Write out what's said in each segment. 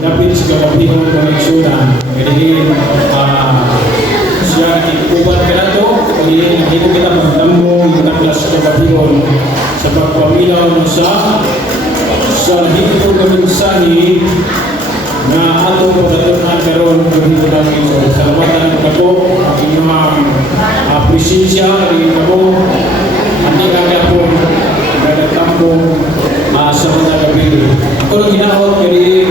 dapat sa kapatid ng koneksyonan. Kaya siya iubat ka na ito, kaya nakita kita magdambo yung naklas sa kapatid sa pagpamilaw sa hito na mensahe na ato pagkatunan karon dito namin. So, salamatan ko ang inyong presensya, rin ako, hindi kaya po nagtatampo sa mga gabi. Ako lang ginawag dili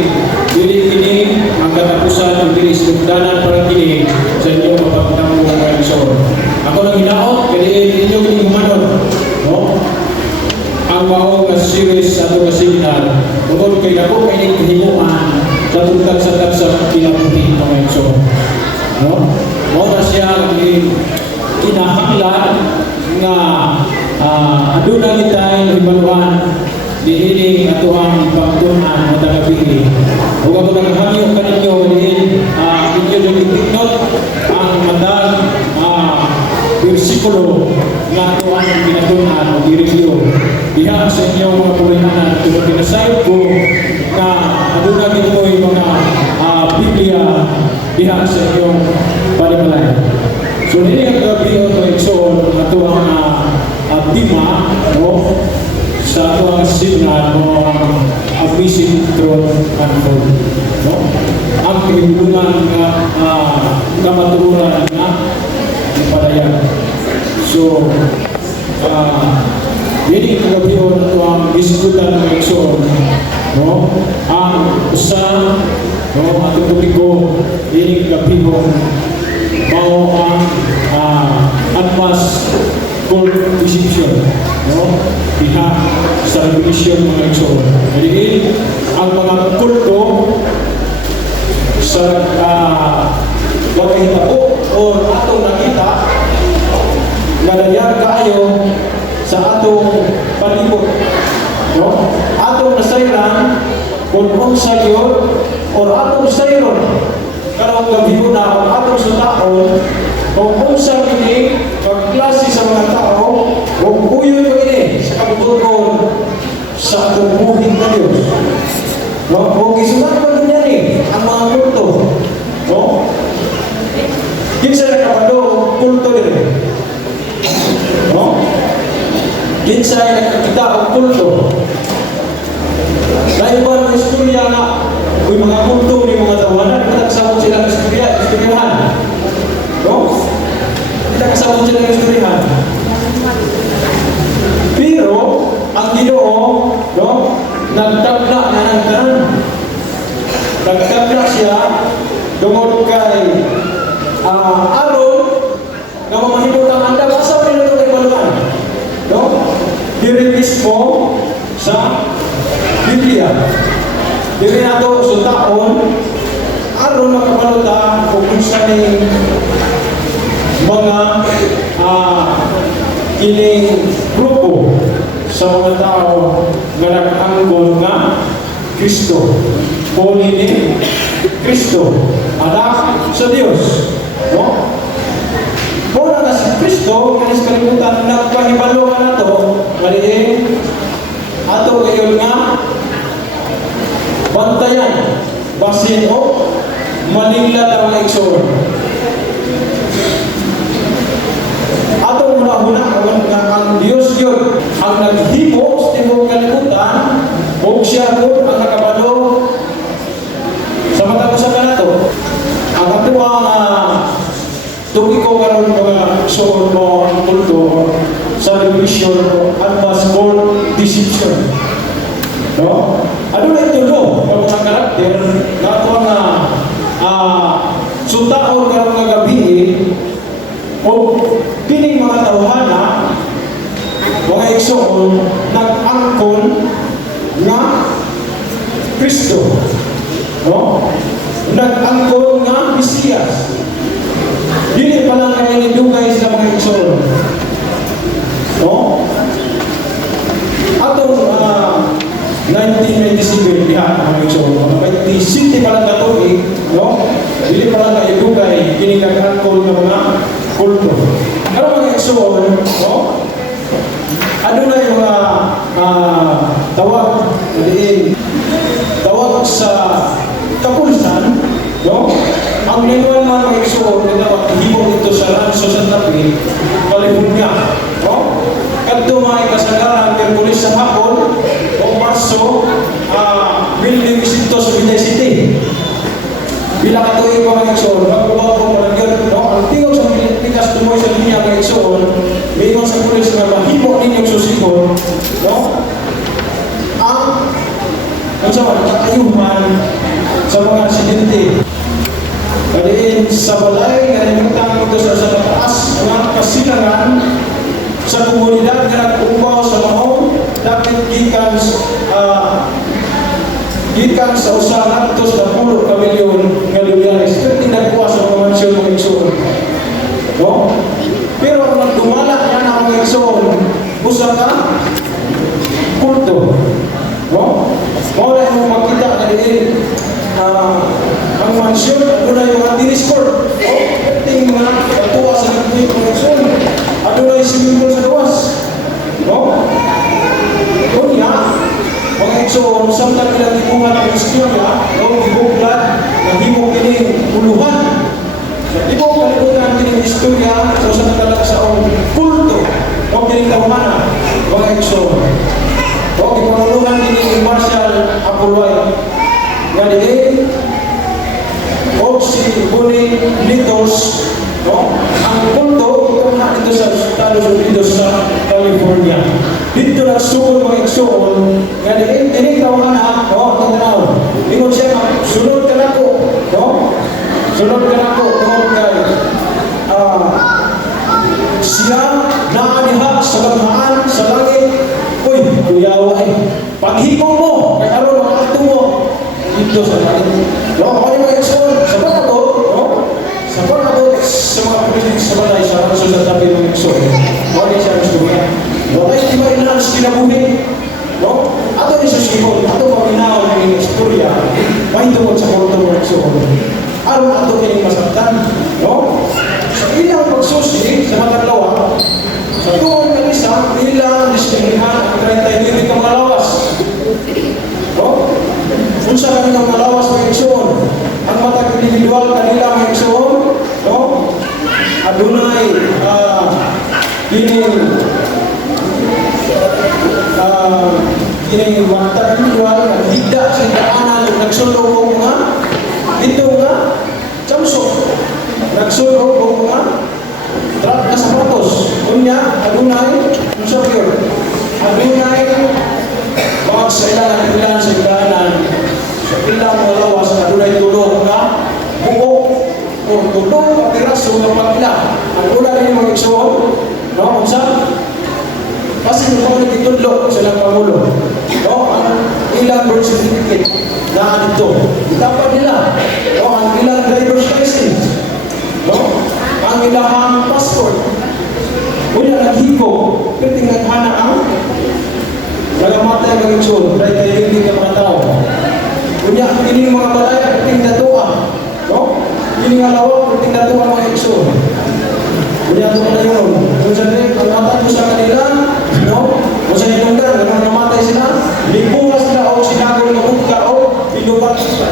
kini ang katapusan ng bilis tugdanan para kini sa inyong mapagtampo ng kalisor. Ako lang ginawag inyong inihumanon, no? Ang maong na series sa ito kasignal tungkol kay ako kay kahimuan sa tugtag sa kinabuhi ng kalisor, no? Mao na siya kinahanglan nga aduna kitay ibaluan dihiling ato ang pagtunan ng tagapili. Huwag ako naghahamyo kaninyo dihin inyo nagtitiknot ang matag versikulo nga ato ang pinatunan o direview. Diha sa inyong mga pulinanan at pinasayot ko na aduna kito yung mga Biblia diha sa inyong palimalay. So hindi ang gabi o ito ato ang tema, no? Sa ito ang signal o ang vision throne unfold, no? Ang pinulungan kamaturunan na ipadayan. So hindi ang gabi o ito ang diskutan ng Exxon, no? Ang usa, no? Ang tubiko hindi ang gabi o mao ang advance called deception, no? Diha sa revelation mga Exxon. Jadi ang mga kulto sa wakahita o atong nakita nadayag kaayo sa atong palibot, no? Atong nasayran kung unsa yun o atong sayron karong gabi na atong sutaon kung unsa kini pagklase sa mga tao kung uyon ko ini sa kabubuton sa atong buhing na Diyos, no? Kung isulat pa din yan ang mga kulto, no? Kinsa na kapado kulto din, no? Kinsa na nakakita ang kulto dahil ba ang istorya na kung mga kulto ni mga tawanan katakasabot silang istoryahan, no? Katakasabot silang istoryahan. Pero ang Ginoo, no, nagtabla na ng tanan. Nagtabla siya tungod kay Aaron nga mamahimot ang anda basa rin ito kay Balman, no? Diri mismo sa Biblia. Diri nato sa taon aron makapaluta kung unsa ni mga kining grupo sa mga tao nga nag-angkon nga Kristo o ni Kristo anak sa Dios, no? Muna na si Kristo kanis kalimutan nagpahibalo ka na to maliin ato kayon nga bantayan basin o maninglat ang Exxon. Atong muna-huna ang Diyos yun ang naghimo sa timog kalimutan o siya po ang nakabalo sa matang sa kanato. Ang ato tugi ko karon mga Exxon o ang kulto sa revision o advance called deception, no? Ano na ito no? Ang mga karakter na ito sutaon karong nga gabi o kining mga tawhana mga Exxon nag-angkon nga Kristo, no? Nag-angkon nga Mesiyas. Dili pa lang kayo nidugay sa mga Exxon, no? Atong 1997 diha ang Exxon. Mga 20 pa lang katuig, no? Dili pa lang kayo dugay kining nag-angkon nga mga kulto. Pero mga Exxon, no? Ano na yung tawag sa No? Ang linuan man mga igsoon, himo ito sa Rancho Santa Fe, California. No? Kadto mga kasagaran, Merkulis sa hapon, o Marso, building isito sa Binay City. Bila katuig mga igsoon, magkubaw ko parang yun, no? Ang tingog sa Pilipinas tumoy sa linya mga igsoon, mayroon sa pulis na mahimo ninyong susikon, no? Ang kakayuhan sa mga aksidente. Kadiin sa balay, nalimutan ito sa mataas mga kasilangan sa komunidad na nag-upaw sa mahong dapat gikan sa usahan ito sa 10 kamilyon nga dolyares. Ito tinagpuan sa mga mansyon mga igsoon. No? Pero kung nagdumala yan ang mga igsoon, usa ka kulto. No? Mawala yung makita na din ang mansyon at doon ay mga tennis court. Ito yung mga katuwa sa nagpuit ng mansyon. At doon ay swimming pool sa gawas. No? Kunya, mga igsoon, samtang ilang ibuhan ang istorya, ibuklat, naghimok kining uluhan. Ibuklat kalibutan kining istorya, so sa nagtalag sa kulto, o kining tawanan, mga igsoon. O ipanuluhan kining Marshall Apulway. Nga din, o si Bonnie Litos, no? Ang kulto, ito na dito sa Estados Unidos sa California. Dito nagsugod mga igsoon, nga din, tinikaw ka na, no? Tandanaw, ingon siya, sunod ka na ko, no? Sunod ka na ko, tungkol kay, siya naanihak sa gagmaan, sa langit, uy, kuyawa paghikong mo, kay aron ang akto mo, dito sa langit. No, ako yung mga igsoon, sapat ako, no? Sapat ako sa mga piling sa balay, sa Rancho Santa Fe ng igsoon. Wala siya gusto niya. Wala yung iba inaas kinabuhi. No? Ato ni Susikon, ato paminaw ng istorya, may tungkol sa kulto ng igsoon. Aron ato kining masaktan, no? Sa ilang pagsusi, sa mataglawa, sa tuwang kanisa, ilang diskriminahan ang 39 ka malawas. No? Kung sa kanilang malawas ng igsoon, ang matag individual kanila ng igsoon, no? Adunay, kining matag individual, higda sa daanan, nagsulong mga, ito nga, chamso, nagsulong mga, trap na sapatos. Kunya, adunay, ang sabiyo, adunay, bawag sa ilan sa daanan, sa ilang malawas, adunay tulog na, buok, o tulog, kapiraso, ng pagla. Ang una rin yung mga igsoon, no, kung saan, kasi kung nagtitudlo silang Pangulo, no, ang ilang birth certificate na dito, itapan nila, no, ang ilang driver's license, no, ang ilang passport, wala naghiko, pero tingaghana ang nagamatay ng igsoon, dahil tayo hindi ka mga tao. Kunya, kining mga balay, kining datua, no, kining alawak, kining datua mga igsoon. Kunya, ito na yun. Kung sa rin, ang mata sa kanila, no, kung sa inunggan, kung namatay sila, lipunga sila o sinagol na buka o pinupat sila.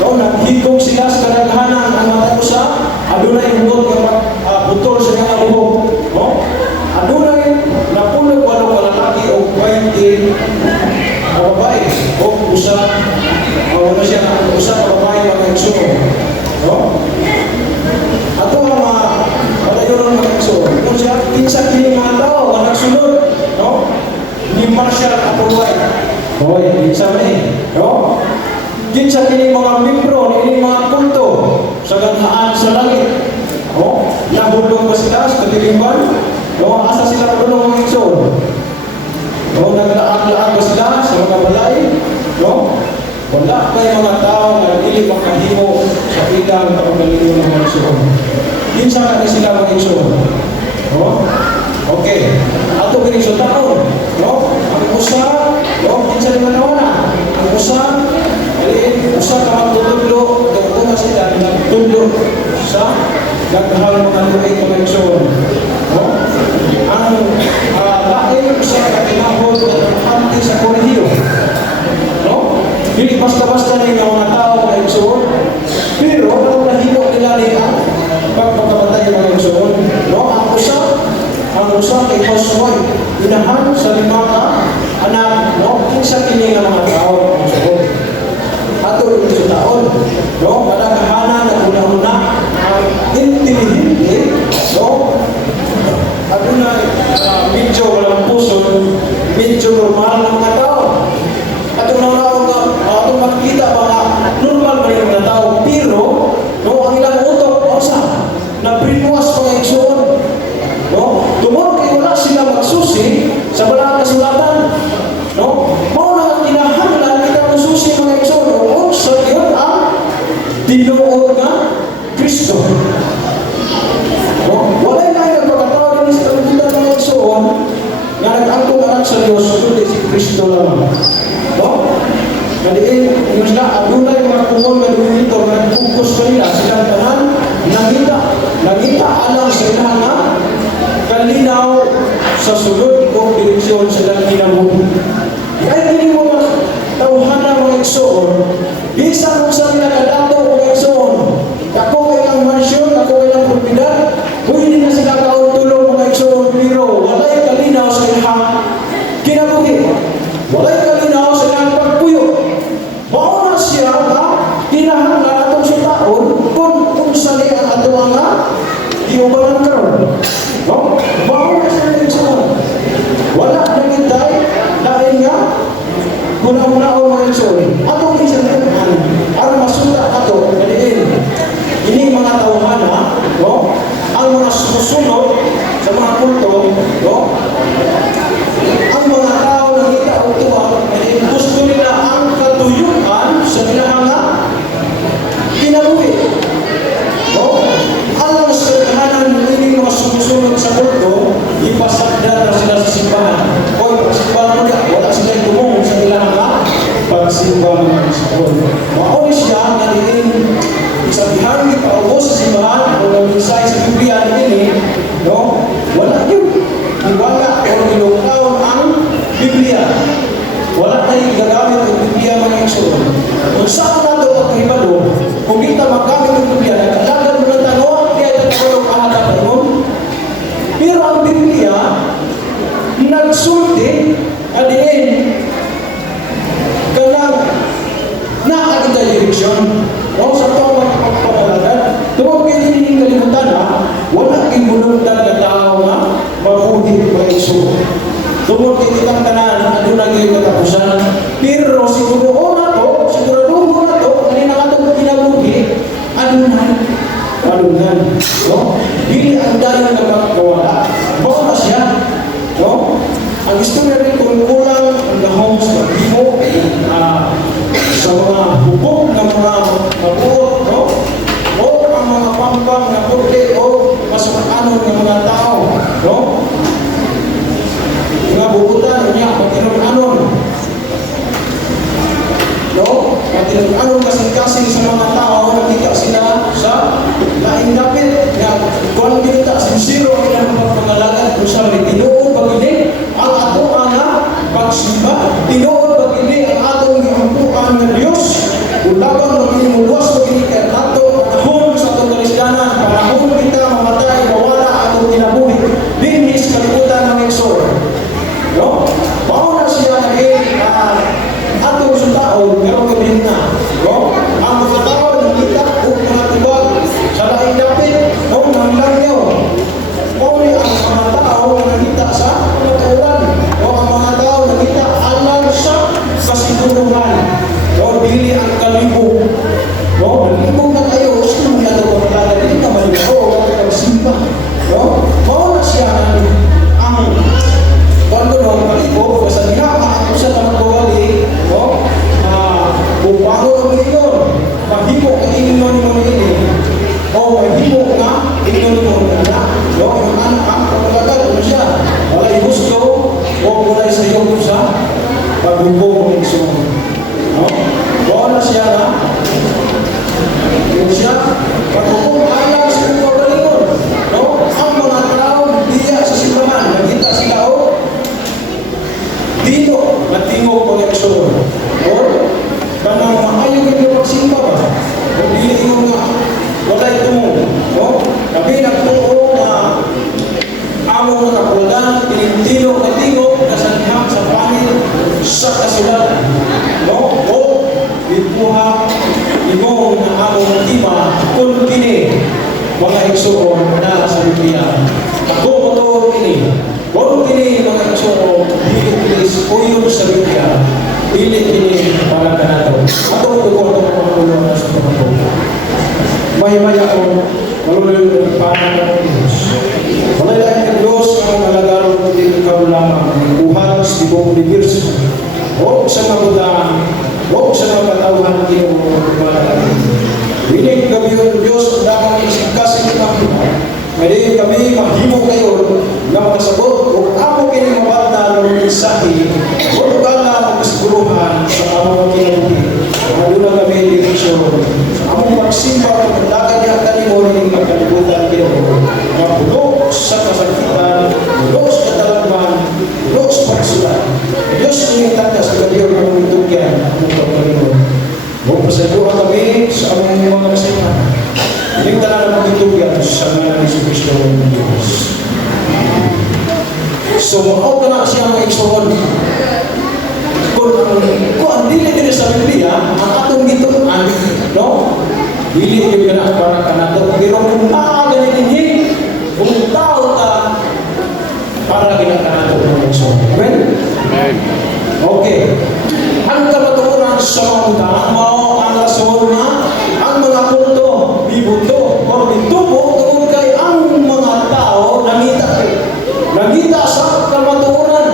No, naghikong sila sa kadaghanan ang mata sa adunay hungod ng butol sa mga buhok. No? Adunay napunog walong lalaki o 20 babae o usa wala siya usa ka babae mga igsoon. No? Ato ang mga padayon mga igsoon. Kung siya kinsa kini mga tao nga nagsunod, no? Ni Marshall Apulway. Hoy, kinsa ni, no? Kinsa kini mga membro ni mga kulto sa gandaan sa langit. No? Nahulog ba sila sa katilimban? No? Asa sila tulong mga igsoon? No? Naglaag-laag ba sila sa mga balay? No? Wala pa yung mga tao na hindi makahimo sa ilang kapagalingon ng mga igsoon. Kinsa ka ni sila mga igsoon? No? Okay. Ato kini sa taon, no? Ang usa, no? Kinsa ni manawana? Ang usa ka magtutudlo, tungkol sila nagtudlo sa naghahal mga luay mga igsoon. No? Ang laing sa katinahod na nagpanti sa kolehiyo. No? Hindi basta-basta rin ang mga tao mga igsoon. Pero taon. No? Malakahanan na una-una ang intelihente, no? Aduna medyo walang puso, medyo normal ng mga tao. Atong makikita mga normal ba yung mga tao, pero no, ang ilang utok na brainwash mga igsoon. No? Tungod kay wala sila magsusi sa walang kasulatan. No? Mao na kinahanglan kita magsusi mga igsoon. O sa iyon ang tinuod nga Kristo. No? Wala na yung pagkatawag din sa kalubutan mga igsoon nga nag-angkong anak sa Diyos, kundi si Kristo lang. No? Kadiin, yung sila, adunay mga kumon na dito, nag-focus kanila, silang tanan, nangita alang sa ilang nga, kalinaw sa sulod kong direksyon silang kinabuhi. Kaya hindi mo tauhan na mga igsoon, bisa kung sa nila kadato mga igsoon, ako ilang mansyon, ako ilang propiedad, pwede na sila kautulong mga igsoon, pero walay kalinaw sa ilang kinabuhi. Walay kalinaw sa ilang pagpuyo. Mao na siya na kinahanglan atong sa taon kung sali ang ato nga iubanan karon. No? Mao na siya ng igsoon. Wala nang hintay dahil nga una-una o mga igsoon. Atong isang aron masuta ato kaniin. Ini mga tawhana, no? Ang mga sumusunod sa mga kulto, no? Ang mga tao na kita o tuwa, gusto nila ang katuyuan sa ilang mga kinabuhi. No? Alang sa kahanan ng mga sumusunod sa kulto, ipasagda na sila sa simbahan. O simbahan mo niya, wala sila tumungong sa ilang mga pagsimbahan ng kulto. Mauli siya na rin isabihan ng paubo sa simbahan o nag-isay sa Biblia nila, no? Wala yun. Iwala o nilukaw ang Biblia. Wala na yung gagamit ang Biblia mga igsoon. Kung saan na ito at hibalo, kung kita magamit ang Biblia, nagkalagan mo ng tanong, kaya ito tulong kahalapan mo. Pero ang Biblia, nagsulti, adiin, kanang nakakita direksyon. No, sa ito magpapalagan, tungkol kayo din yung kalimutan ha, wala kayong buluntan na tao na mabuhi mga igsoon. Tungkol kayo kitang tanan, ano na kayo katapusan. Pero siguro na to, siguro na to, kanina ka itong kinabuhi, adunan. No? Bili ang dayon na magkawala. Bawa na siya. No? Ang istorya rin kung kulang ang lahong sa pag-ibo, sa mga hubog ng mga mabuot, no? O ang mga pampang na puti o masukaanon ng mga tao, no? Mga bubutan niya, matinong-anon, no? Matinong-anon kasing-kasing sa mga tao, nakita sila sa laing dapit na kung kita sa zero ang ilang pagpangalagan kung sa may tinuod pag-ini ang ato nga pagsimba, tinuod pag-ini ang atong iampuan ng Diyos. Kung labang mag-inuluwas pag-ini kaya nato panahon sa atong kalisdanan, panahon kita mamatay, mawala atong kinabuhi dinhis kalibutan ng igsoon. No? Mao na siya naging atong sundaon pero gabi na. No? Ang mga tao nakita o mga tubag sa laing dapit o nang langyaw. Mao ni ang mga tao nakita sa naturan o ang mga tao nakita alam sa kasiguruhan. No? Dili ang kalibog. No? Kalibog na kayo, gusto mo na ito pagkala, hindi ka maligo o magsimba. No? Mao na siya ang pagkulong palibog, basta nilaka ako sa tamagawali, no? Bupago ang iyon, mahimo ang inon mo ini, o mahimo nga inon mo na, no? Yung anak ang pagkagad, ano siya? Walay gusto, o walay sa iyo sa pagbubog ng igsoon. No? Doon na siya na, yung siya, pagbubog alang sa mga pagkalingon, no? Ang mga tao, diya sa simbahan, nakita sila o, dito, natingog mga igsoon. Or, kanang maayo kayo pagsimba ba? O dili yung nga, walay tumong. No? Kami nagtuo na amo nga kapulan, tinitilo na tingog, nasanihang sa panil sa kasulatan. No? O, ipuha imong na among tema kung kini mga igsoon na sa Biblia. Ako mo to kini. Kung kini mga igsoon, dili kini uyon sa Biblia. Dili kini para kanato. Ato ko mga panguluan sa pagpapalagay. Maya-maya ko, maluloy ng pangalan ng Diyos. Malaylayan ng Diyos ang nalagaro ng ikaw lamang. Buhat sa ibong universo. Huwag sa mabutaan. Huwag sa mapatawhan ng iyong mga Binig kami yung Diyos ang damang isikasin ng mga. Ngayon kami mahimo kayo na makasabot kung ako kinimabata ng mensahe huwag ka na magkasiguruhan sa among kinabuhi. Maduna kami direksyon sa among pagsimba at pagdagan niya kanimo ng magkalibutan kinabuhi. Mabulok sa kasakitan, bulok sa katalagman, bulok sa pagsulat. Diyos ang itanda sa gabiyon ng itugyan ang pagkalimon. Huwag pasaluhan kami sa among mga kasakitan. Hindi ka na magtutugyan sa mga ng Kristo ng Diyos. So, makaw ka na siya mga igsoon. Kung dili din sa Biblia, ang atong gituan, no? Dili din ka na para ka na ito. Pero kung nakaganin kung tao ka, para gina ka na ito mga igsoon. Amen? Okay. Ang kamaturan sa mga utang, mao ang rason na ang mga punto, bibuto, o bitubo, tungkol kay ang mga tao nangita sa kamaturan.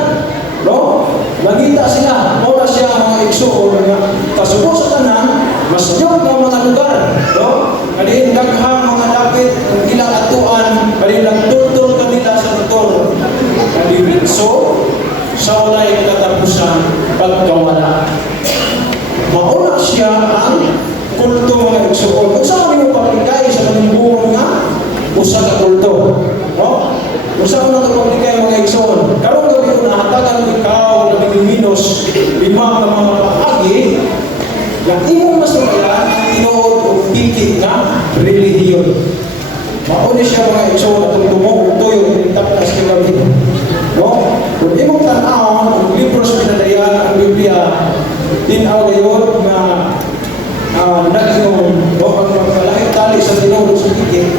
No? Nangita sila. Muna siya mga igsoon na kasubo sa tanan, mas yun ang mga lugar. No? Kadiin daghang mga lapit, ang ilang atuan, kadiin nagtutol kanila sa tutor. Kadiin sa walay katapusan pagkawala. Mauna siya ang kulto mga igsoon. Kung saan mo papigay sa kanimbuong nga, usa ka kulto. No? Kung saan mo napapigay mga igsoon. Karong gabi ko nahatagan mo ikaw na bigiminos, lima ka mga paagi, na imong masamayan ang tinuod o pikit na relihiyon. Mauna siya mga igsoon na tungtumong tuyo, itap na sa gabi. No? Kung imong tanaw, ang libro sa pinadayan ang Biblia, tinaw ngayon na nag-inom, no? Ang magkalahit tali sa tinulog sa higit.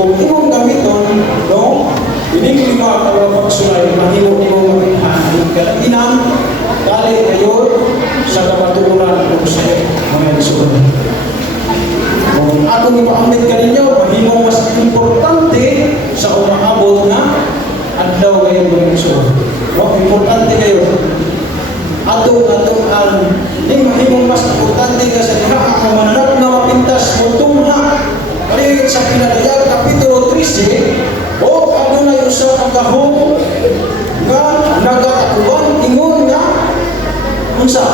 Kung imong gamiton, no? Hindi ko mga pagsulay, mahimo imong maginhan. Ang kalaginang, tali ngayon sa kapaturan o sa mga igsoon. Kung atong ipaamit ka ninyo, mahimo mas importante sa umaabot na adlaw ngayon mga igsoon. No? Importante kayo. Atong yung mahimong mas importante ka sa diha ang mananap na mapintas mo tumha. Kaya sa Pinadayag Kapitulo 13, o adunay usa ka gahom nga nagatakuban ingon nga unsa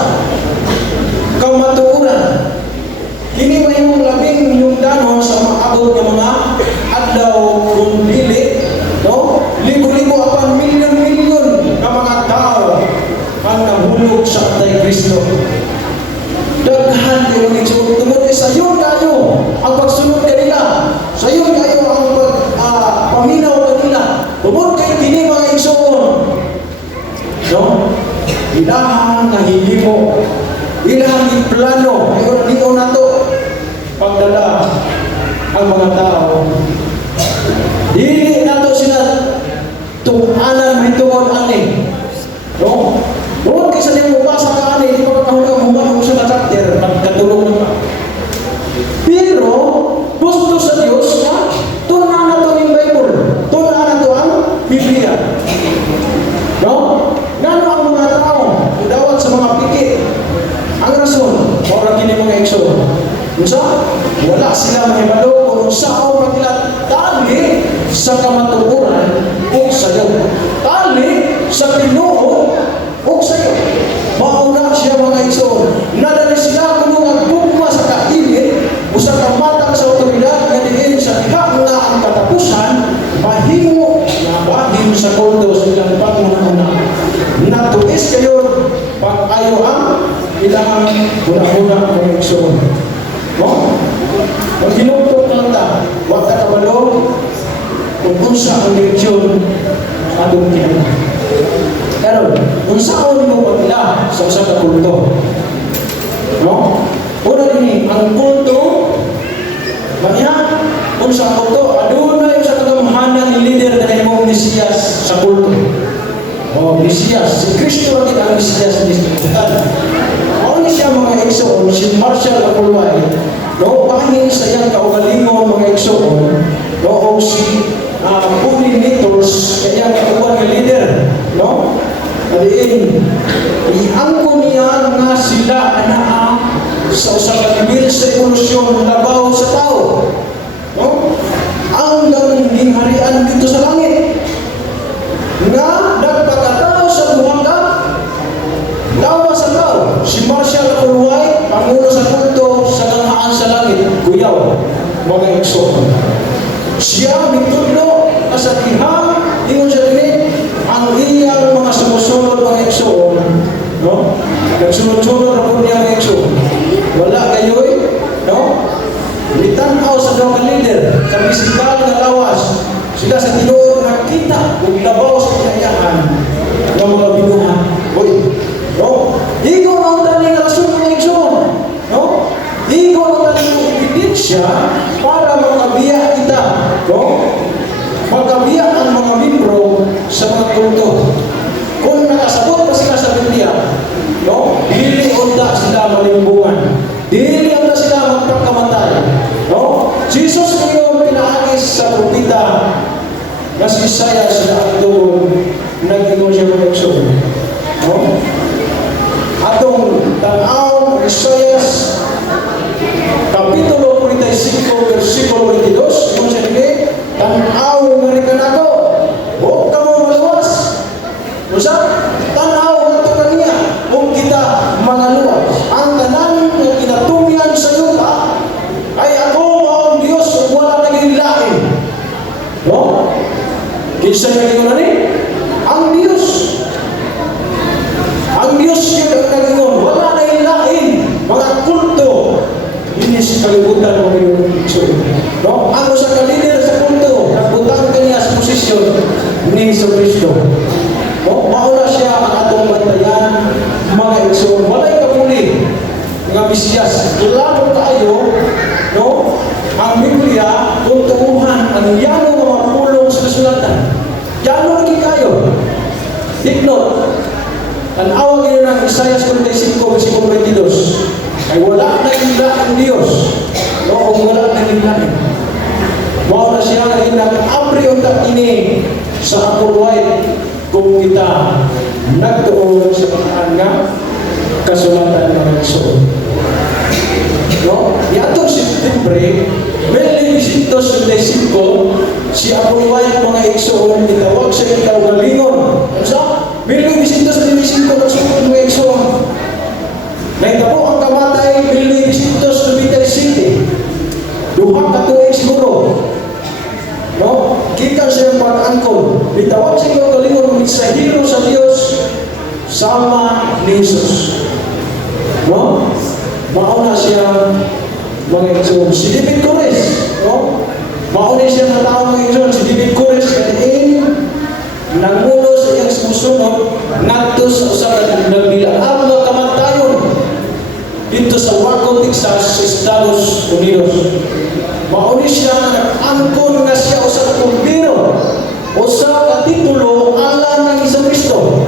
kamatuoran. Kini mahimong labing yung danon sa maabot ng mga adlaw kung dili, no? Libo-libo apan milyon-milyon na mga tao ang nahulog sa Antikristo. Daghan kayo ng igsoon. Tungkol sayon kayo ang pagsunod kanila. Sayon kayo ang paminaw kanila. Tungkol kayo kini mga igsoon. No? Ilahang nahihimo. Ilahang iplano. Ngayon, dito na to. Pagdala ang mga tao. Dili na to sila tunghanan bituon ani. No? Doon kaysa niya mabasa ka ani, di pa kahulog humanong sa chapter, nagkatulong naman. Pero, gusto sa Diyos na, tunan na ito yung Bible. Tunan na ito ang Biblia. No? Ngano ang mga tao, udawat sa mga pikit. Ang rason, para kini mga igsoon. Unsa? Wala sila mahibalo kung saan maglat tali sa kamatukuran o sayo. Tali sa Ginoo o sayo. Mauna siya mga igsoon. Nadali sila kung nagpugma sa kainit o sa kamatang sa otoridad na diin sa ihap na ang katapusan, mahimo na bahin sa kulto sa ilang pagmuna. Natuis kayo pag-ayo ang ilang una-una mga igsoon. No? Kung ginugtong kanta, wag ka kabalo kung unsa ang direksyon sa atong kinala. Pero, kung saan mo pagila sa usang kulto. No? ni ang kulto maniha unsa kulto adunay usa ka gamhanan ni leader nga imong Mesiyas sa kulto. Oh, Mesiyas, si Kristo rin ang Mesiyas ni Kristo. Ano siya mga igsoon, si Marshall Apulway, no, bahin sa iyang kaugalingon mga igsoon, no, o si Pulinitors, kaya kauban nga leader, no, aliin, iangko niya nga sila na sa usang kalimil sa evolusyon labaw sa tao, no, ang ganding harian dito sa langit, nga nagpagkatao sa buhangga lawa sa tao. Si Marshall Apulway, pangulo sa kulto sa ganghaan sa langit, kuyaw mga igsoon. Siya mitudlo sa tihang ingon siya din ang iyang mga sumusunod mga igsoon, no, nagsunod-sunod na po niya mga igsoon, wala kayo'y, no, litanaw sa daw leader sa pisikal na lawas sila sa Ginoo nakita ug labaw sa kinayahan ng mga binuhat. Oy, no? Ikaw ang taning rason ng igsoon, no? Ikaw ang taning ebidensya para makabiya kita, no? Makabiya ang mga membro sa mga kulto. Kung nakasabot pa sila sa Biblia, no? Dili unta sila malimbungan. Dili unta sila magpakamatay, no? Jesus ngayon pinaagis sa propeta na si Isaiah sila doon nag-ingon siya ng igsoon, no? Atong tanaw Isaiah kapitulo 45 versikulo 22 kung siya nili tanaw nga rin ka na ko huwag ka mo maluwas usa tanaw nga ito kaniya kung kita mangaluwas ang tanan kung kinatumian sa yuta ay ako maong Diyos ug wala naging lain, no? Kinsa naging na rin? Ang Diyos yun ang naging wala naging lain mga kulto ini si kalibutan ng iyong igsoon, no? Ang usa ka leader sa kulto nagbutang kaniya sa posisyon ni Kristo, no? Mauna siya ang atong bantayan mga igsoon, walay kapuli mga Mesiyas, kilala tayo, no? Ang Biblia kung tubuhan ang yano nga mapulong sa kasulatan yano lagi kayo dignot ang awag yun ng Isaiah 45 versikulo 22 ay wala na ila ang Diyos, no? Kung wala na ila mao na siya na nag-abri unta ini sa Apulway kung kita nagtuon sa nga kasulatan ng igsoon, no? Yatong Septembre 1925 si Apulway mga igsoon itawag sa kaugalingon sa 1925 nagsugod mga igsoon naitabo ang kamatay 1997 duha ka tuig siguro, no? Kita siya pag-angkon itawag sa kaugalingon mensahero sa Dios sama ni Jesus, no? Mauna siya mga igsoon si David Cores, no? Mauna siya na tao mga igsoon si David Cores kanin nangulo sa iyang sumusunod ngadto sa usa ka nagbilaab nga kamatayon dito sa Waco, Texas, sa Estados Unidos. Mauna siya nag-angkon nga siya usa ka kumbiro usa ka titulo alang ng isang Kristo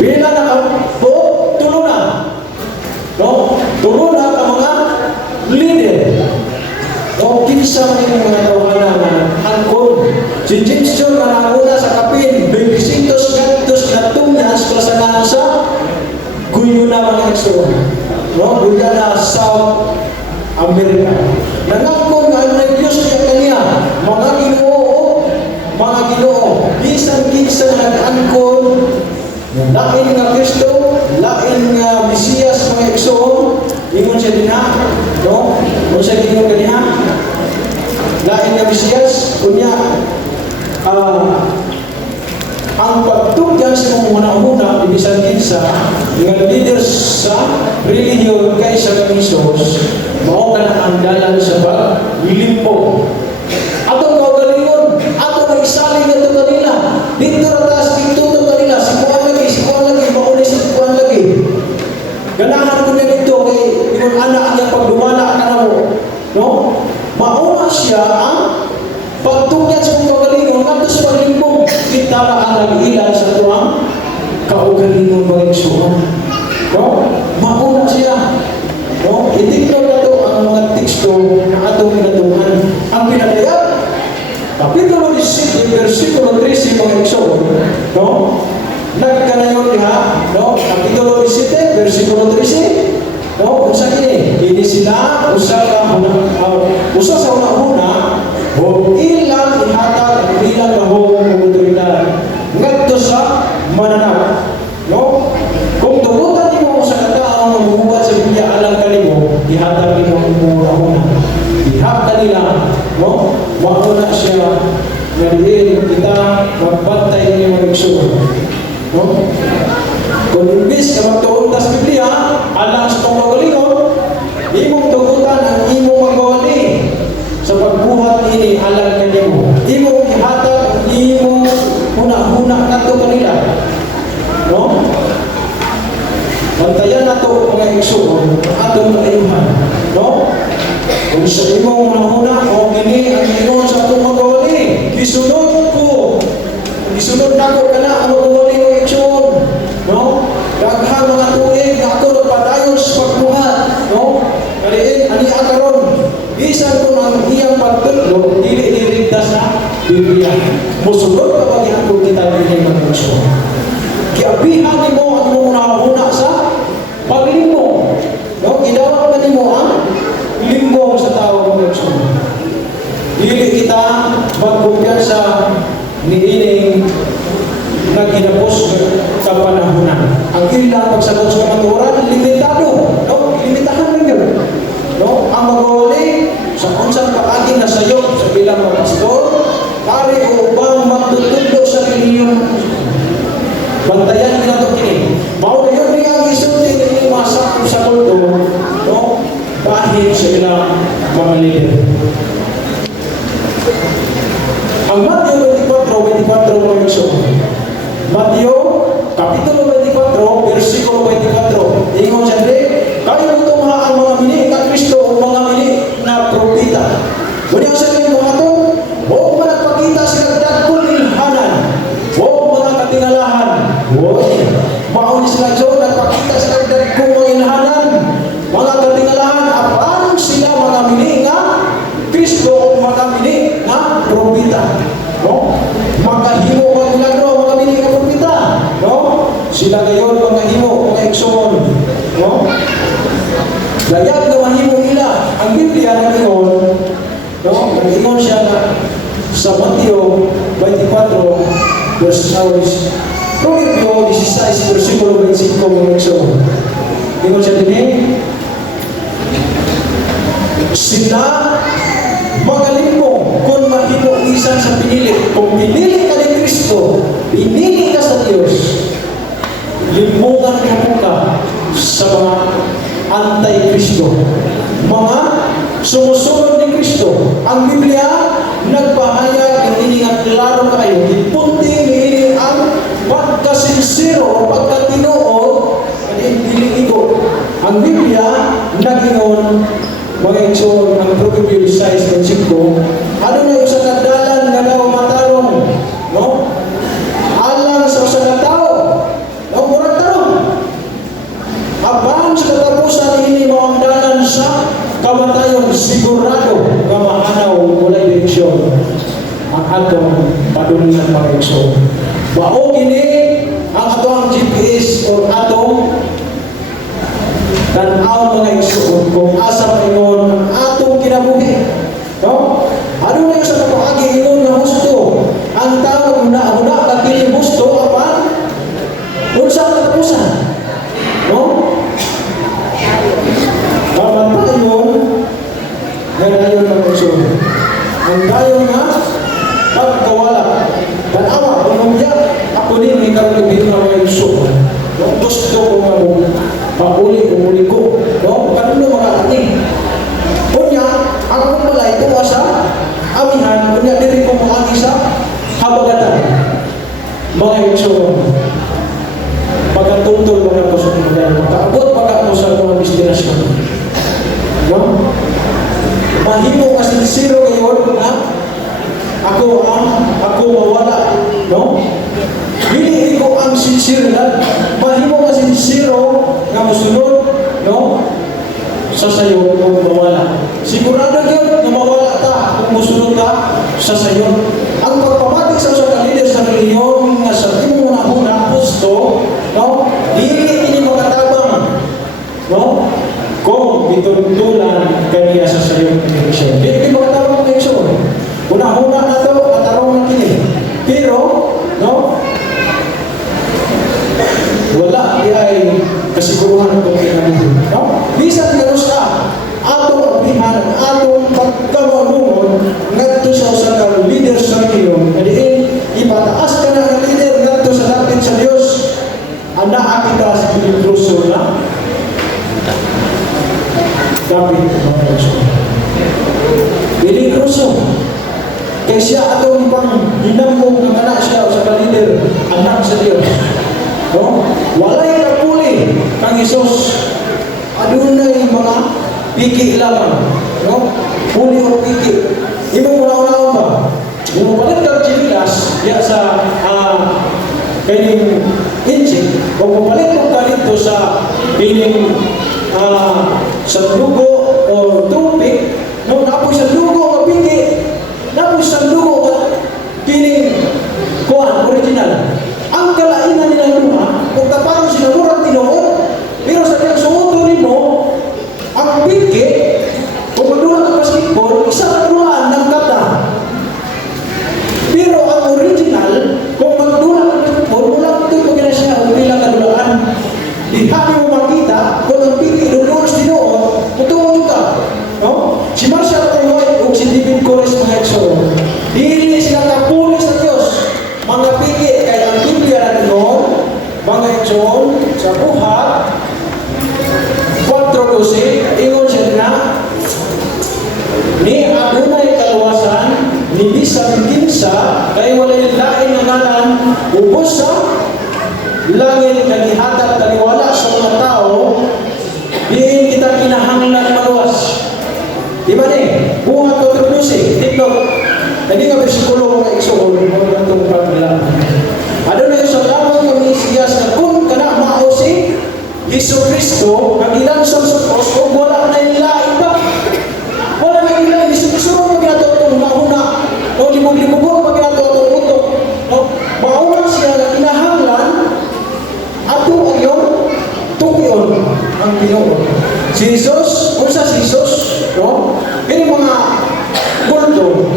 bila nakabo tulo na, no? Tulo na ang mga leader, no? Kinsa man yung mga tawanan na angkon si James John na nanguna sa kapin 25 gantos na tunyas kalasanahan sa Guyana mga igsoon, no? Guyana, South America nangangkon nga ang Diyos niya kaniya mga Ginoo bisan kinsa nag-angkon lain nga Kristo, lain nga Mesiyas mga igsoon, ingon siya din ha, no? Kung siya ingon kaniha, lain nga Mesiyas, kunya, ang pagtugyan sa mga unang-una, ibisan kinsa, nga leader sa relihiyon kaysa ng Isos, mao ka na ang dalan sa paglilimpo. Atong kaugalingon, atong nag-isaling ito kanila, dito ratas, dito ito kanila, si Kuan lagi, mauli si Kuan lagi. Ganahan ko na dito kay ingon anak niya pagdumala ka na mo. No? Mauna siya ang pagtugyan sa mga kagalingon ngadto sa paglimbong kita na ang nag-ilan sa tuwang kaugalingon mga igsoon. No? Mauna siya. No? Itikno na to ang mga teksto na atong pinatuhan. Ang pinatayag, Kapitulo 17, versikulo 13 mga igsoon. No? Nagkanayon diha, no? Kapitulo 17, versikulo 13. No, usa kini sila usa sa una-una o ilang ihatag ilang bahong otoridad ngadto sa mananap. No? Kung tugutan nimo sa kataong magbubuhat sa Biblia alang kanimo, ihatag nimo ang una-una. Ihatag nila, no? Mauna siya nga diin kita magbantay ni mga igsoon. No? Kung imbis ka magtuon sa Biblia, alang sa panggalingon, imong tugutan ang imong magawali sa pagbuhat ini alang kanimo. Imong ihatag, imong huna-huna nato kanila. No? Bantayan nato mga igsoon, atong kaayuhan. No? Kung sa imong huna-huna, o ini ang ingon sa atong magawali, gisunod ko. Gisunod nako kana ang magawali ng igsoon. No? Daghang mga tuig na ako nagpadayon sa pagbuhat. No? Kaliin, ani akaron. Bisan ko ng iyang pagtudlo, dili niligtas sa Biblia. Musunod ka ba gihapon kita din ng igsoon? Kiabihan nimo ang imong unahuna sa paglimbong. No? Gidawat ka nimo ang limbong sa tao ng igsoon. Dili kita magkumpiyansa ni ining naghinapos sa panahonan. Ang ilang pagsagot sa kamaturan, limitado. No? Limitahan rin yun. No? Ang magawali sa unsang kaaging nasayop sa bilang mga pastor, pare o upang magtutudlo sa reliyon. Bantayan nila ito kini. Mao na yun niya ang isulti na yung masak sa kulto, no? Bahid sa ilang mga leader. Ang Mateo 24 mga igsoon. Mateo Kapitulo 24, versikulo 24. Ingon siya rin, kayo tumaha ang mga mini na Kristo o mga mini na propita. Kung yung sabihin mo ito, huwag mo nagpakita sila dagkong ilhanan. Huwag mga katingalahan. Huwag. Mauni sila dyan, nagpakita sila dagkong mga ilhanan. Mga katingalahan, apaan sila mga mini na Kristo o mga mini na propita. No? Makahimo mga milagro, mga mini na propita. No? Sila ngayon mga himo, mga igsoon. No? Layag na mahimo nila. Ang Biblia nag-ingon, no? Nag-ingon siya na sa Mateo 24, verse 6. Proverbio 16, versikulo 25, mga igsoon. Ingon siya din, sila magaling kung mahimo isan sa pinili. Kung pinili ka ni Kristo, pinili ka sa Diyos, limbungan ka sa mga anti-Kristo, mga sumusunod ni Kristo. Ang Biblia nagpahayag ng iningat klaro kayo, ipunting ini ang pagkasinsiro o pagkatinuod at indiligo. Ang Biblia nag-ingon mga igsoon ang Proverbio 16:5. Ano na yung sa kadalan nga daw matarong, no? Alang sa usa ka tao, no, murag tarong. Aban sa katapusan ini mao ang dalan sa kamatayon, sigurado nga mahanaw walay direksyon ang atong padulungan mga igsoon. Mao kini ang atong GPS o atong tan-aw mga igsoon kung asa paingon ang atong kinabuhi. No? Ano na yung sa kapag-agi ingon na husto? Ang tao una-una nagpili husto apan unsa ang katapusan? No? Mamatay mo ganayon mga igsoon. Ang dayon nga pagkawala. Tan-awa, pumumya, ako din may karong dito na mga igsoon. No? Gusto ko nga mo pauli ko. No? Kanino mga ating? sincero ngayon na ako mawala, no? Dili ko ang sincere na mahimo ka sincero nga mosunod, no? Sa sayo kung mawala. Sigurado yun na mawala ta kung mosunod ka sa sayo. Ang pagpamatik sa usa ka leader sa reliyon nga sa imo na una gusto, no? Dili ini makatabang, no? Kung bituntulan kaniya sa sayo ng eleksyon. Dili makatabang ng eleksyon. Una-una na ito, katarong na kini. Pero, no? Wala ay kasiguruhan kung kinabuhi. No? Bisan ganus ka, atong abihan, atong pagkamanungon, ngadto sa usa ka leader sa reliyon, kadiin, ipataas ka na ang leader, ngadto sa dapat sa Diyos, anak kita sa Pilipruso na, dapat mga Diyos. Pilipruso, kaya siya atong ipang hinamong ng anak siya sa ka-leader, anak sa Diyos. No? Walay kapuli kang Isus. Adunay mga piki lamang, no? Puli o piki. Imo una-una ba? Imo balik kang chinilas diya sa kanyang inchik. Kung bumalik mo ka dito sa piling sandugo o tubig, no? Napoy sandugo o piki, napoy sandugo o piling kuhan, original. Ang kalainan nila luma, kung tapang sinamurang tinoon, pero sa kanyang sumutunin mo, ang piki, kung magdulang ang basketball, isa katruhaan ng kata. Pero ang original, kung magdulang ang basketball, mula ito kung siya, bilang kadulaan. Di hali mo makita, kung ang piki, lululos tinoon, mutuon ka. No? Si Marshall Tayoy, o si David Corres, mga ekso, dili sila kapulis sa Diyos. Mga piki, kaya ang Biblia na noon, mga ekson, sa buhat, 4:12, ingon siya na, ni adunay kaluwasan, ni bisang kinsa, kay walay lain nga ngalan, ubos sa langit nga gihatag taliwala sa mga tao, diin kita kinahanglan maluwas. Di ba ni? Buhat 4:12, tiklog. Hindi nga bersikulo mga ekson, mga itong pagbilang. Adunay sa lamang ng Mesiyas na kung kana mao si Hesus Kristo nga gilansong sa krus o wala na ilain ba? Wala na ilain, isunod mo ginato itong mauna o limog-limugong maginato itong utok. Mauna siya na kinahanglan ato ang iyong tukion ang Ginoo. Si Jesus, unsa si Jesus, no? Kini mga kulto,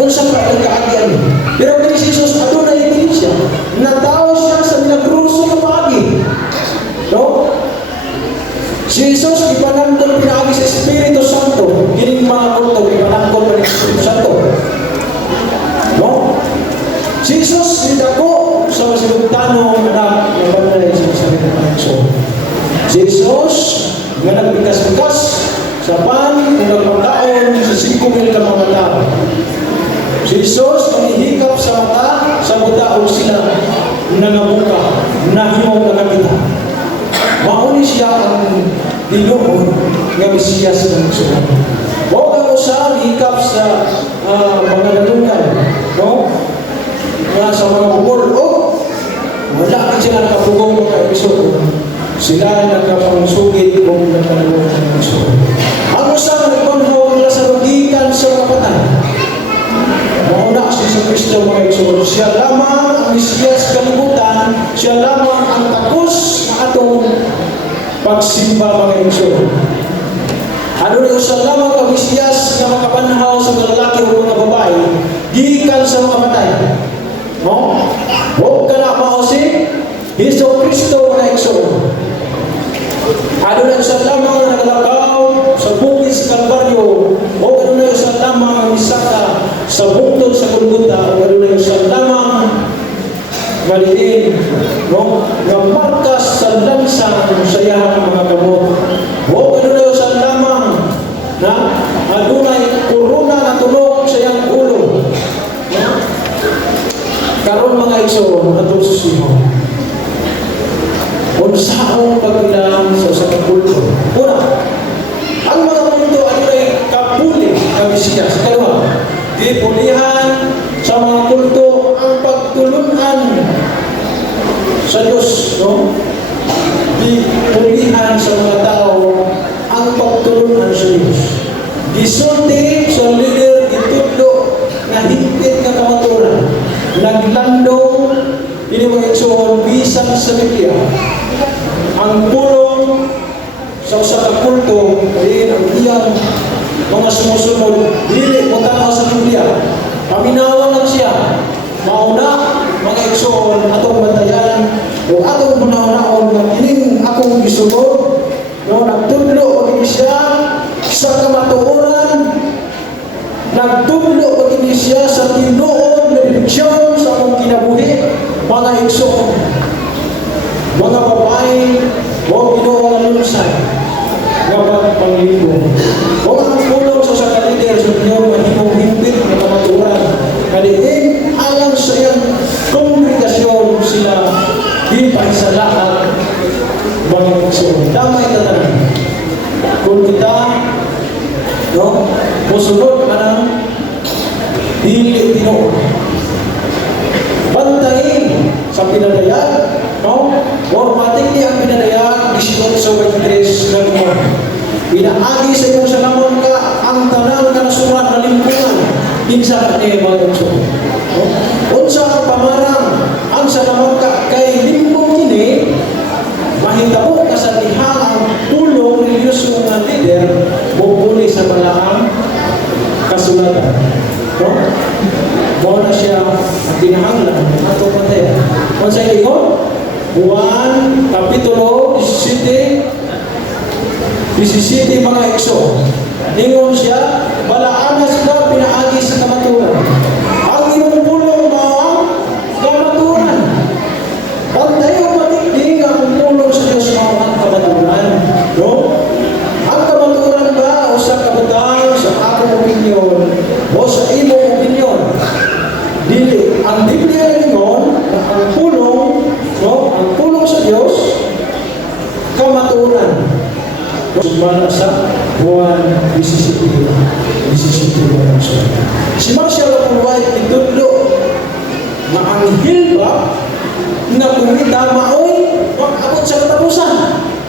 unsa pa ang kaagian. Pero kini si Jesus ato na siya, natao siya sa minagruso ng pagi. No? Si Jesus ipanangkol pinaagi sa Espiritu Santo. Kining mga kulto ipanangkol pa ng Espiritu Santo. No? Si Jesus nidako sa masinugtano na nabanay sa salita ng Diyos. Si Jesus nga nagbigas-bigas sa pan kung nagpagkaon sa 5,000 ka mga tao. Si Jesus manihikap sa mata sa buta o sila nangabuka, nahimaw na kita. Mauni siya ang Ginoo nga Mesiyas ng Sunan. Huwag ako sa hikap sa mga nalunan, no? Nga sa mga bukol, wala ka sila nakapugong mga episode. Sila nagkapangsugit kung nagkalunan ng episode. Ang usang nagpanhaw nila sa magikan sa mga patay. Mauna si Kristo mga ekson, siya lamang ang Mesiyas kalibutan, siya lamang ang takos na atong pagsimba mga ekson. Ano na siya lamang ang Mesiyas na makapanhaw sa mga lalaki o mga babae, gikan sa mga patay. No? Huwag ka na mao si Hesus Kristo mga ekson. Ano na siya lamang na naglakaw sa bukid sa Kalbaryo, o ano na siya lamang ang isaka sa bukid sa Golgota, o ano na siya lamang maliin, no? Nga markas sa lansang sa iyang mga gamot. O ano na siya lamang na adunay korona na tulog sa iyang ulo. Karon mga ekson, atong susiho. Unsaon pagbilang sa usa ka kulto. Una, ang mga kulto ay kapuli ng Mesiyas. sa usa ka kulto, diin ang iyang mga sumusunod, dili mo tanaw sa Biblia. Paminawan lang siya. Mauna, mga igsoon, atong bantayan, o atong punaw-naon na kining akong gisunod, no, nagtudlo pag siya sa kamatuoran, nagtudlo pag siya sa tinuod na direksyon sa akong kinabuhi, mga igsoon, mga babae, o Ginoo nga lunsay, nga pagpangligo. O ang tulong sa kalider sa inyong mahimong-himpit na kamatuoran, kaliin alang sa iyang kongregasyon sila di pa sa lahat mga igsoon. Damay tatanan. Kung kita, no, musunod ka ng dili Ginoo. Bantayin sa pinadayag, no? Automatically ang pinadayag isunod sa waitress ng Lord. Pinaagi sa iyong salamon ka ang tanang kanasuran na limpungan. Kinsa ka niya mga igsoon. No? Unsa ang pamarang ang salamon ka kay limpong kini, mahitabo ka sa dihang ang tulong religious ng leader bubuli sa malaang kasulatan. No? Mo na siya ang kinahanglan ato patay. Kung sa iyo, Juan Kapitulo 17 mga igsoon. Ingon siya, balaanas ka pinaagi sa kamaturan. Ang imong pulong ba kamaturan? Bantayo matigding ang tulong sa Diyos ang kamaturan. No? Ang kamaturan ba o sa kabutang sa akong opinyon o sa imong opinyon? Dili. Ang Biblia ingon na ang pulong, no? Ang pulong sa Diyos kamaturan. Sumala sa Juan 17. Si Marshall White itudlo na ang hilba na kumita maoy mag-abot sa katapusan.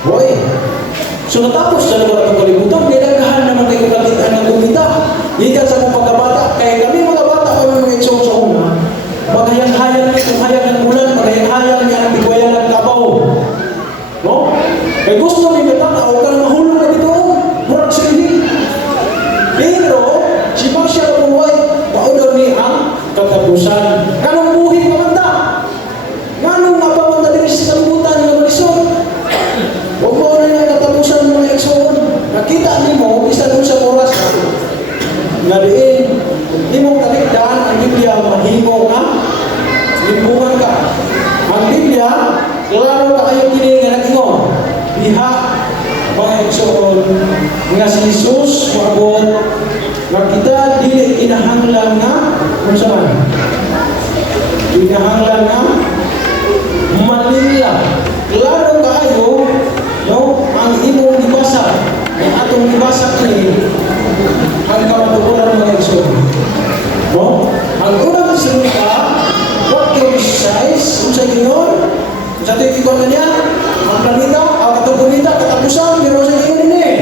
Hoy, so natapos sa lugar ng kalibutan, may nagkahan naman tayo kalitan ng kumita. Ikat sa mga pagkabata, kaya kami mga bata kami mga igsoon sa una, maghayang-hayang itong hayang ng ulan, maghayang-hayang niya ng bigwayan ng kabaw. No? Kaya gusto ni Betana, o ka mahulog na dito, murag sili. Pero, si Marshall White, paudor ni ang katapusan. Kanong buhi pamanta? Nganong napamanta din sa kalibutan ng malisod? Huwag mo na yung katapusan ng mga igsoon. Nakita ni mo, isa doon sa oras na ngaliin, di mong talikdan ang Biblia mahimo nga, limpungan ka. Ang Biblia, klaro ka kayo kini nga nag-ingon. Diha, mga igsoon, nga si Jesus, maabot, nga kita dili kinahanglan nga, kung saan? Kinahanglan nga, manila. Klaro kayo, no, ang imong ibasa, ang atong ibasa kini, ang kamatukuran mga igsoon. No? Ang unang salita, what to precise, kung sa Ginoo, sa ito ikon na niya, ang planeta, ang atong kumita, katapusan, pero sa Ginoo din eh.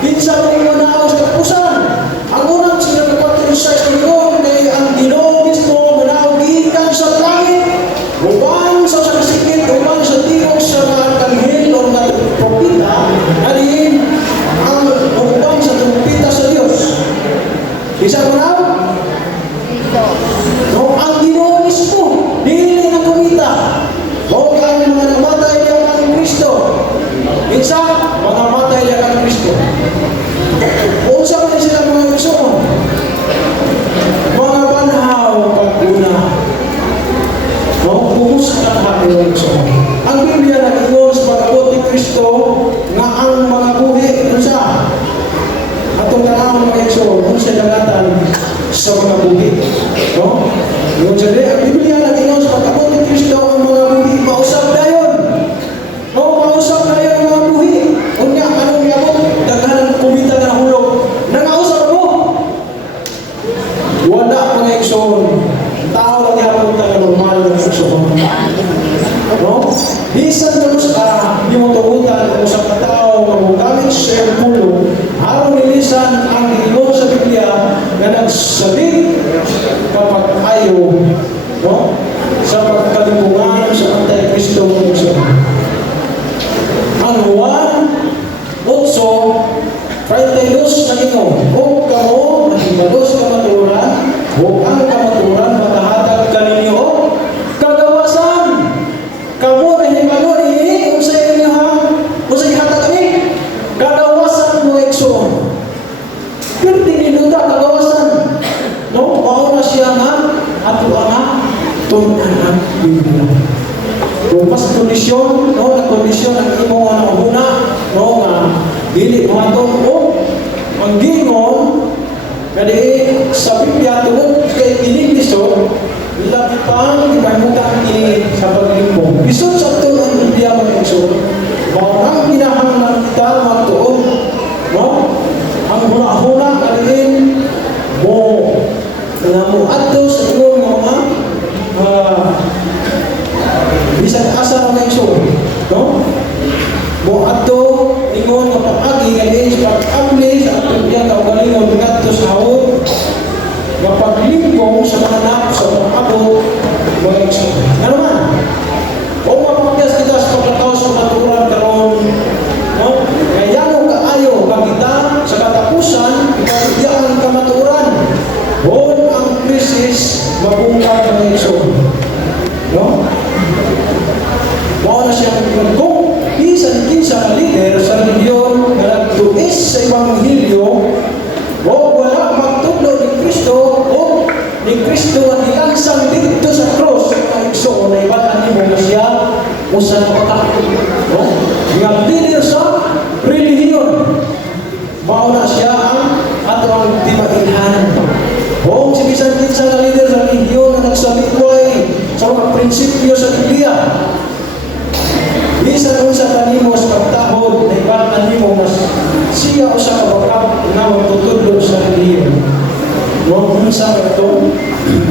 Pinsa mo yung manaaw sa katapusan. Ang unang salita, what to precise, kung Ginoo, kay ang Ginoo mismo, manaaw gikan sa langit, upang sa kasikit, upang sa tingog sa mga kanghel o mga propita, alihin ang upang sa trumpita sa Diyos. Bisa mo na? No, ang Ginoo mismo, dili na kumita. O ang mga namatay niya kang Kristo. Bisa, mga matay niya kang Kristo. O sa mga sila mga igsoon, mga banhaw pag-una. No, kumusta ka mga igsoon. Ang Biblia nag-ingon sa pag-abot ni Kristo nga ang mga buhi kung sa atong tanawang mga igsoon, kung sa dagatan sa mga buhi. No? Yung sabi, ang Biblia nag-ingon sa pag-abot ni Kristo ang mga buhi, mausap na yun. No, mausap na yun ang mga buhi. Kung nga, anong iabot? Daghan kumita na hulog. Nangausap mo? Wala mga igsoon. Tao lang iabot na normal na igsoon. No? Bisan tulus ka, di mo tugutan kung sa katao mamugamit sa iyong pulo, araw nilisan ang Ginoo sa Biblia na nagsabi kapag ayaw, no? Sa pagkalipungan sa Antikristo ng Igsoon. Ang Juan Diyos na ingon, huwag kamo mahimalos kamaturan, huwag ang kamaturan matahatag kaninyo kagawasan. Kamo na himalo ni unsay inyo ha? Unsay hatag ni? Kagawasan mo igsoon. Pero tininuta kagawasan. No, mauna siya nga ato ang tunan ang Biblia. Kung mas kondisyon, no, na kondisyon ang imo nga una, no, nga dili mo ato o ang gingon kadi sa Biblia tungod kay iningliso labi pa ang ibamutan ini sa paglimpong. Bisod sa ito ang Biblia mga igsoon, maunang ginahanglan kita magtuon, no? Ang huna-huna kadiin mo nga mo ato sa iyong mga bisan asa mga igsoon, no? Mo ato ingon nga paagi kadiin sa pag-abli sa atong biya kaugalingon ngadto sa hawod mapaglimpong sa mga anak sa mga abot mga igsoon. Nga naman, kung mapagkas kita sa paglakaw sa naturan karon, no? Kaya mo kaayo makita sa katapusan ipagbiyan ang kamaturan. Huwag ang krisis mabungkag mga igsoon. No? Mao na siya kung bisan kinsa ka leader sa reliyon nga nagtuis sa ebanghelyo o wala magtudlo ni Kristo o ni Kristo ang ilansang dito sa cross ang igsoon na ibatan nimo nga siya usan ka. No? Nga leader sa relihiyon. Mao na siya ang ato ang timailhan. O si bisan kinsa nga leader sa relihiyon nga nagsabitway sa mga prinsipyo sa Biblia. Bisan unsa kanimo sa pagtahod na ibatan nimo mas siya usa ka bakap nga magtutudlo sa relihiyon. No, unsa ito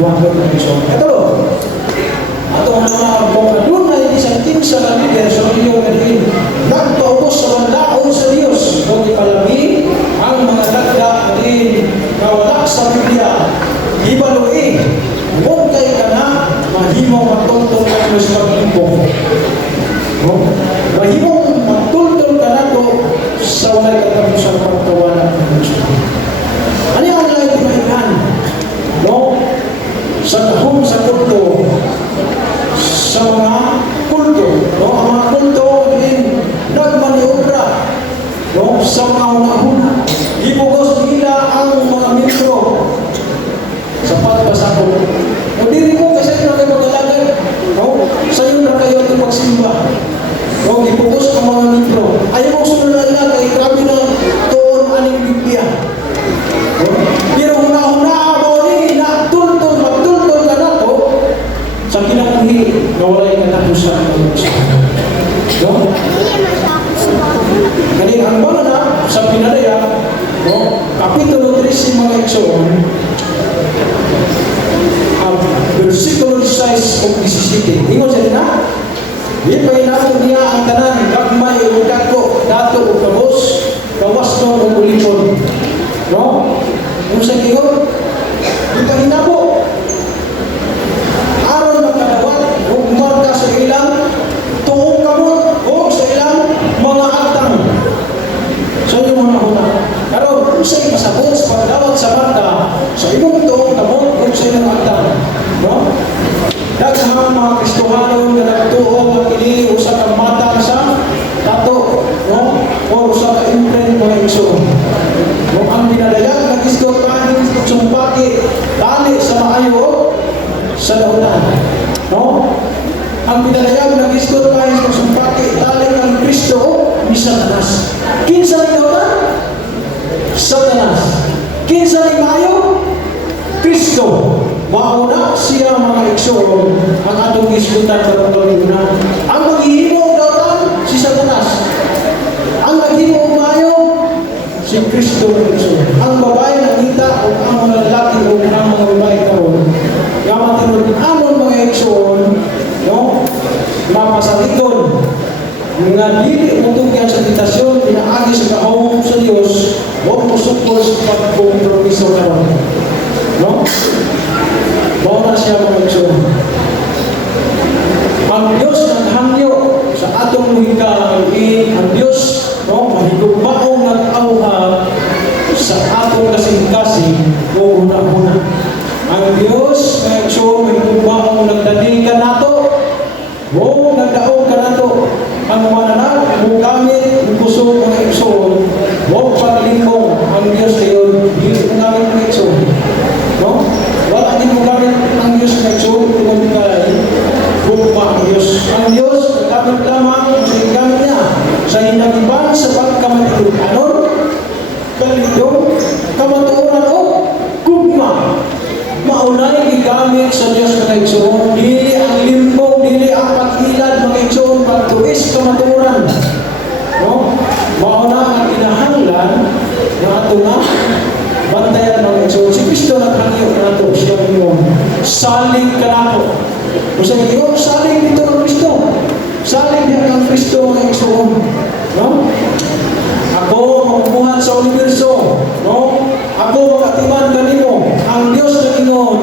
wala na igsoon. Ito ato mga kung adunay bisan kinsa nga leader sa relihiyon kadin nagtuos sa bandaon sa Dios o ipalabi ang mga dagda kadin nga wala sa Biblia. Ibaloi huwag kay kana mahimo matultol ka sa paglimpong. No? Mahimong magtultol ka na to sa walay katapusan pagkawalan ng Diyos. Ano yung walay pinaihan? No? Sa kahong sa kulto, sa mga kulto, no? Ang mga kulto din nagmaniobra, no? Sa mga una-una, ibugos nila ang mga membro sa pagpasakot. O diri mo kasi na kayo mag-alagay, no? Sa iyo na kayo itong magsimba. No, ipugos ang mga libro. Ayaw mong sunod na kay grabe na toon aning Biblia. No? Pero huna-huna mo ni na magtultol ka na to sa kinabuhi na walay katapusan ng Diyos. No? Kani ang mga na sa pinadaya, no? Kapitulo 13 mga igsoon, versikulo 6 o 17. Ingon sa na? Di pa inato niya ang tanan, gagmay o dako, dato o kabos, kawas no o ulipon. No? Kung sa kiyon, di pa hinabo. Aron magkadawat, o marka sa ilang, tuong kamot, o sa ilang mga atang. So yung mga huna. Karon kung sa'yo masabot sa pagdawat sa marka, sa imong tuong kamot, o sa ilang atang. No? Daghang mga Kristohanon na nagtuo nga kini usa ka matang sa tato, no? O usa ka imprint mga igsoon. No, ang binadayag na Kristo kanin sumpaki tali sa maayo sa dautan. No? Ang binadayag na Kristo kanin sumpaki tali kang Kristo ni Satanas. Kinsa ni dautan? Satanas. Kinsa ni maayo? Kristo. Mauna siya mga igsoon ang atong isgutan sa pagkalunan. Ang maghihimo dautan si Satanas. Ang naghimo maayo si Kristo ng igsoon. Ang babae na kita o ang mga lalaki o ang mga babae karon. Nga matinod anon mga igsoon, no? Mapasaliton nga dili mutugyan sa tentasyon pinaagi sa kahong sa Dios o musukol sa pagkompromiso karon. No? Bawa siya mga igsoon. Ang Diyos naghangyo sa atong luhika ang Diyos, no, mahigugmaong nag-auha nga bantayan mga igsoon. Si Kristo naghangyo nato siya ingon, salig ka nato. Kung sa inyo, salig dito ng Kristo. Salig niya ng Kristo mga igsoon. No? Ako mabubuhat sa universo. No? Ako makatiman kanimo. Ang Diyos na ingon,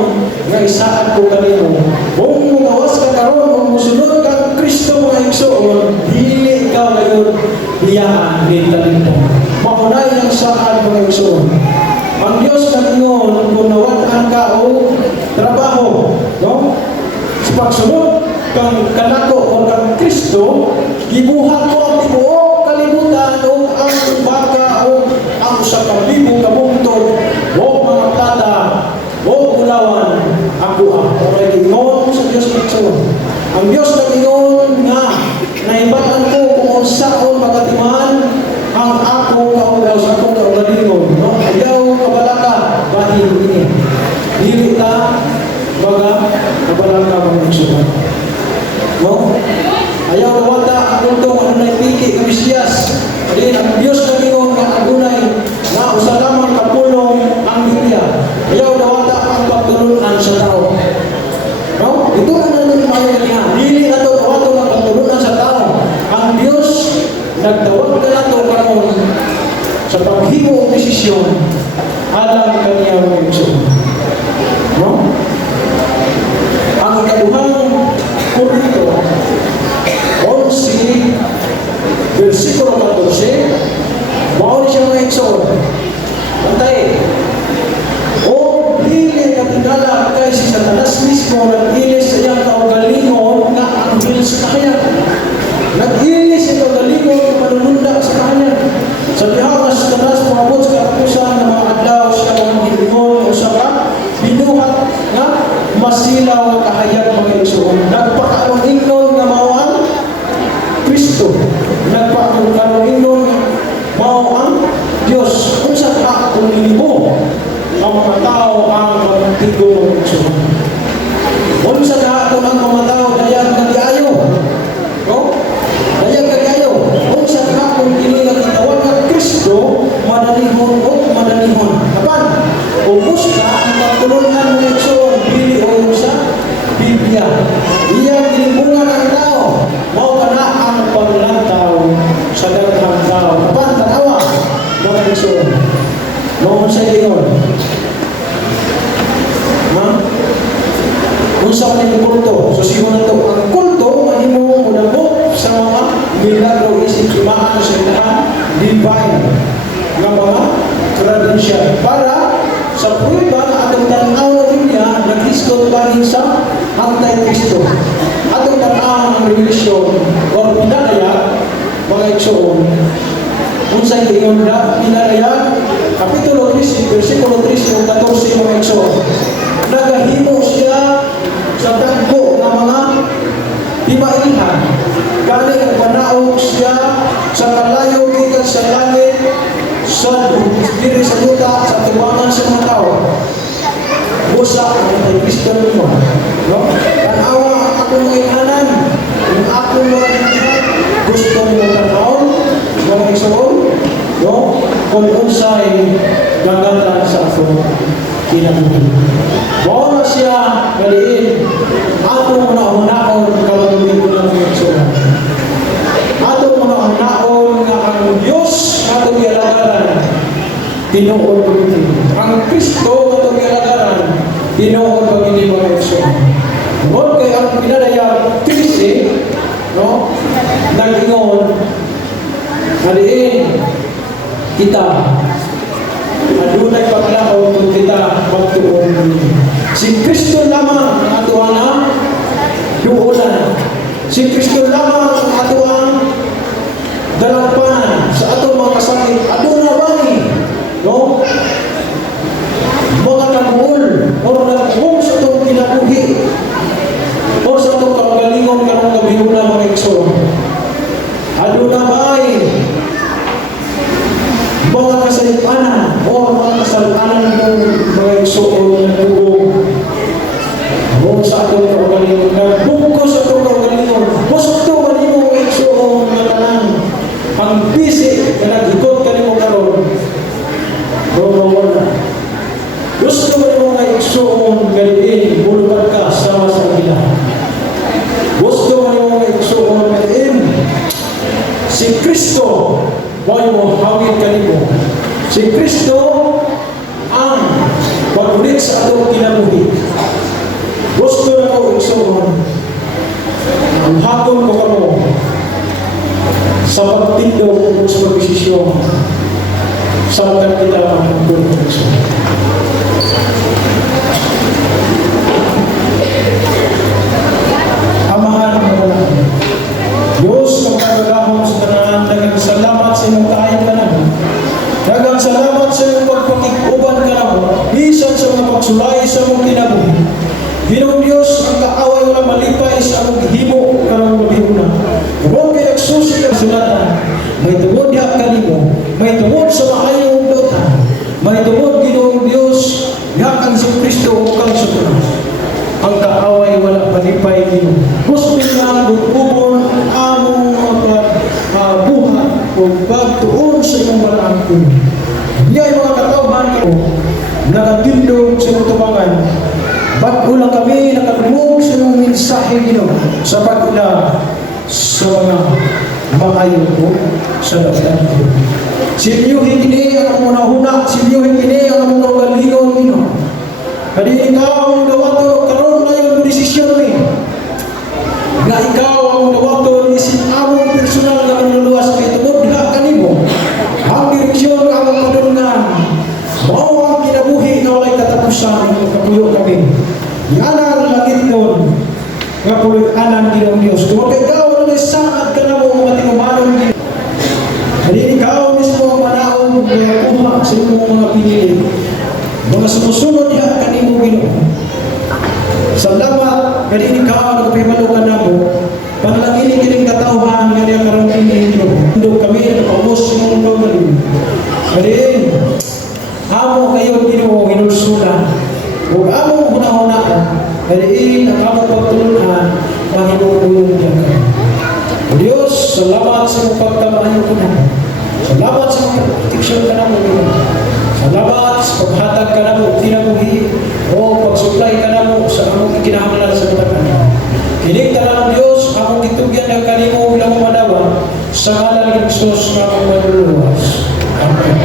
nga isaad ko kanimo. Kung mugawas ka karon, kung musunod ka Kristo mga igsoon, dili ka ngayon biyaan dito. Maunay ang saad mga igsoon. Ang Diyos na ingon, kung nawatan ka o trabaho, no? Sa pagsunod kang kanako o kang Kristo, gibuhat ko ang tibuok kalibutan o ang baka o ang sa kabibo kabuntog o mga plata o ulawan ako ang ingon sa Diyos Kristo. Ang Diyos na ingon nga naibatan ko kung unsaon magatiman ang ako kaugaw sa akong kaugalingon. No? Ayaw kabalaka bahin ini. Dili ta baga kabalaka mga igsoon. No? Ayaw nawata ang untong ano na ipiki ng Mesiyas. Din ang Diyos na ingon nga agunay nga usa lamang kapulong ang Biblia. Ayaw nawata ang pagtulunan sa tao. No? Ito na natin mayon niya. Dili na to nawata ang pagtulunan sa tao. Ang Diyos nagtawag ka na to karon sa paghimo ng desisyon alam kaniya mga igsoon. No? Ang ikaduhang Korinto 11 versikulo 14 mao siya mga igsoon. Bantay. O dili katingala kay si Satanas mismo nag-ilis sa iyang kaugalingon nga anghel sa kanya. Nag-ilis sa kaugalingon manununda sa kanya. Sa bihang na Satanas pumabot sa katapusan ng mga adlaw siya mga hilingon o sa binuhat nga masilaw nga kahayag mga igsoon. Nagpakaroon-ingnon nga mao ang Kristo. Nagpakaroon-ingnon nga mao ang Diyos. Kung sa ka kung inimo ang mga tao ang magtigo mga igsoon. Kung sa ka kung ang mga tao dayag nag-iayo. No? Dayag nag-iayo. Kung sa ka kung inilatitawag ng Kristo madalihon o madalihon. Kapan? Ubus ka ang pagtulunan ng igsoon. Bili o yung sa Biblia. Iyang dinibungan ang tao. Mao ka na ang paglantaw sa daghang tao. Kapan? Tanawa. Mga igsoon. Noon sa iyon. Ha? Kung sa kanyang kulto. Susiho na ito. Ang kulto, mahimo mudabok sa mga milagro isip-imaan sa ilahan divine nga mga credential para sa prueba na atong tanaw na Biblia nag-iskot pa rin sa Anti-Kristo. Atong tanaw ang revelasyon o pinalaya mga igsoon. Kung sa ingon na pinalaya Kapitulo 3, versikulo 3 14 mga igsoon. Nagahimo siya sa dagko ng mga timailhan. Gani ang panaog siya sa kalayo gikan sa langit sa diri sa duta sa tuwangan sa mga tao. Busa ang Kristo mo. No? Tanawa akong inghanan. Kung ako mga gusto mo tanaw, mga igsoon, no? Kung unsay gagatan sa ako kinabuhi. Mao na siya galiin. Atong una-unaon kalungin ko ng igsoon. Atong una-unaon nga ang Diyos atong ialagaran tinuod ko ito. Ang Kristo atong ialagaran tinuod ko hindi mga igsoon. Ngunit kay ang pinadayag 13, no? Nag-ingon galiin kita adunay paglaon kung kita magtuon. Si Kristo lamang ang ato ang duulan. Si Kristo lamang ang ato ang dalampanan sa atong mga kasakit. Aduna bani, no? Mga nagbuol o nagbuol sa itong kinabuhi o sa itong kagalingon karong kabihuna mga igsoon. Aduna bani mga kasalipanan o mga kasalipanan ng mga igsoon na nagbuog o sa atong kaugalingon nagbungko sa atong kaugalingon gusto kanimo mga igsoon na tanan ang bisig na nag-ikot kanimo karon Si Kristo ang magulit sa atong kinabuhi. Gusto na ko igsoon. Ang hapon ko kamo sa pagtindog sa pagdesisyon sa mga kita ang hapon ko igsoon. Amahan mo na lang. Diyos, magkagahon sa tanan, dagang salamat sa imong kaayo ka na. Dagang salamat sa imong pagpakikuban ka na. Bisan sa mga pagsulay sa imong kinabuhi. Ginoo Diyos, ang kaaway wala malipay sa among gihimo karong gabihuna. Kung kay nagsusi ka sulatan, may tungod diha kanimo, may tungod sa maayong dota, may tungod Ginoo Diyos, nga kang si Kristo o kang sa krus. Ang kaaway wala malipay Ginoo. Gusto nga bubon among buhat o pagtuon sa imong balaang kuno. Iya'y mga katawhan ko, nagatindog sa imong tumangan. Bago lang kami nakatulog sa iyong mensahe Ginoo sa pagula sa mga maayon ko sa dapat ko. Siliyuhin kini ang una-una, siliyuhin kini ang mga galingon Ginoo. Kadi ikaw ang dawato karon na yung desisyon ni. Na ikaw ang dawato ni among personal na manluluwas kay tungod diha kanimo. Ang direksyon nga among padulungan. Mao ang kinabuhi na walay katapusan kapuyo kami. Yanan langit nun nga pulit-anan Ginoo Dios. Kung ikaw na saad ka na mo mga tinumanon Ginoo. Kadi ikaw mismo ang manaog nga kuha sa imong mga pinili. Mga sumusunod diha kanimo Ginoo. Salamat kadi ikaw ang nagpahibalo ka namo. Panalangin kining katawhan nga diha karon kini Ginoo. Ando kami nagpaubos sa imong galing. Kadi amo kayo Ginoo hinulsulan. Kung among hunahunaan, kadiin ang among pagtulungan, mahinukulong diyan ka. O Diyos, salamat sa mong pagkamaayo ko na. Salamat sa mong proteksyon ka na mo. Salamat sa paghatag ka na mo, tinabuhi, o pagsupply ka na mo sa among ikinahanglan sa mga kanila. Kinig ka na ng Diyos, among itugyan ng kanimo bilang madawa, sa ngalan ng Jesus na among maluluwas. Amen.